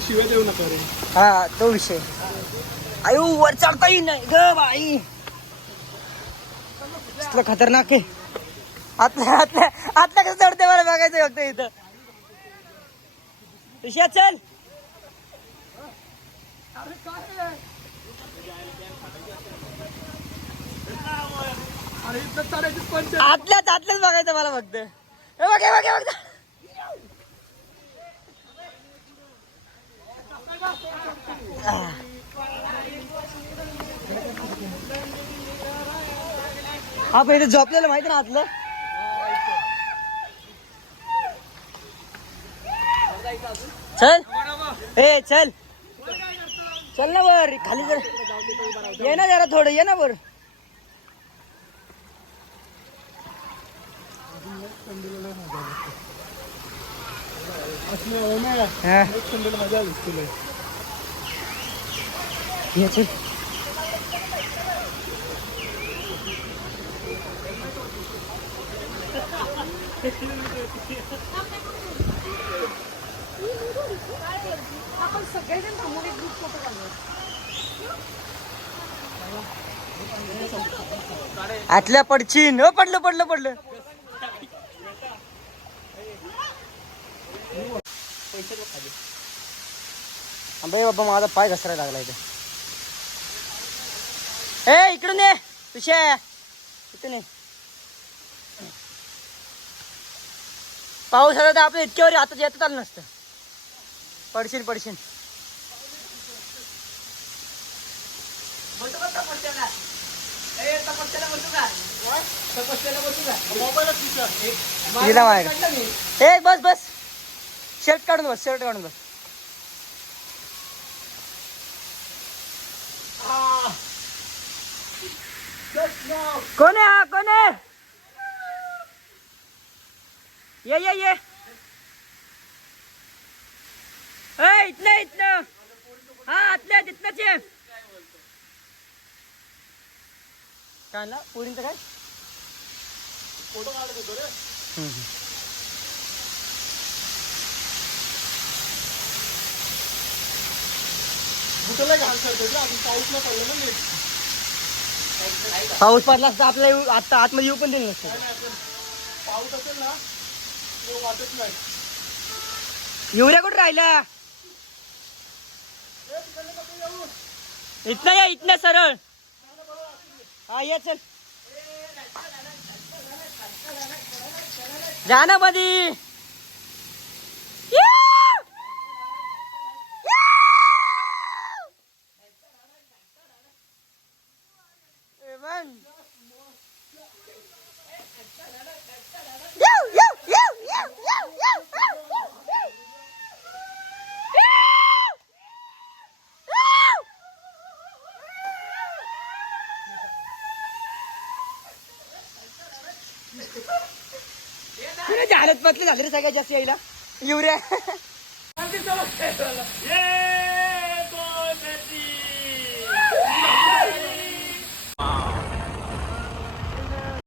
शिवाय देऊ नका रे. हा तो विषय. आयु वर चढता येईल नाही ग बाई. इतकं खतरनाक आहे. आतल्या आतल्या आतल्या कसं चढते मला बघायचं फक्त इथं. ऋषा चल. आतल्याच आतल्याच बघायचं मला फक्त. हे बघ हे बघ हे बघ. हा पण इथे झोपलेलं माहिती ना आतलं. चल ए चल चल ना वर खाली जरा ये ना जरा थोडं ये ना वर. ये चल. आपण सगळेजण थांबून एक ग्रुप फोटो काढू. आतल्या पडचीन. हो पडलं पडलं पडलं. अबे बाबा माझा पाय घसरायला लागला इथे. ए इकडून ये तुझ्या इथून ये. पाऊस आला तर आपलं इतक्यावर आता येत आलं नसतं. पडशील पडशील. ए बस बस. शर्ट काढून बस शर्ट काढून बस. कोण आहे हा कोण आहे. ये ये ये. इथलं इथलं. हा आतल्या तिथनच ये. काय ना पोरींचं काय फोटो काढत होतो रे. कुठला घाल करतो अजून पाऊस नाही पडला ना नीट. पाऊस पडला असता आपल्याला आता आतमध्ये येऊ पण दिलं नसतं. पाऊस असेल ना तो वाटत नाही. युरिया कुठं राहिला. इथनं या इथनं सरळ. हा ये चल. जा ना मधी. हालत पतली झाली रे सगळ्यात जास्त यायला युरिया.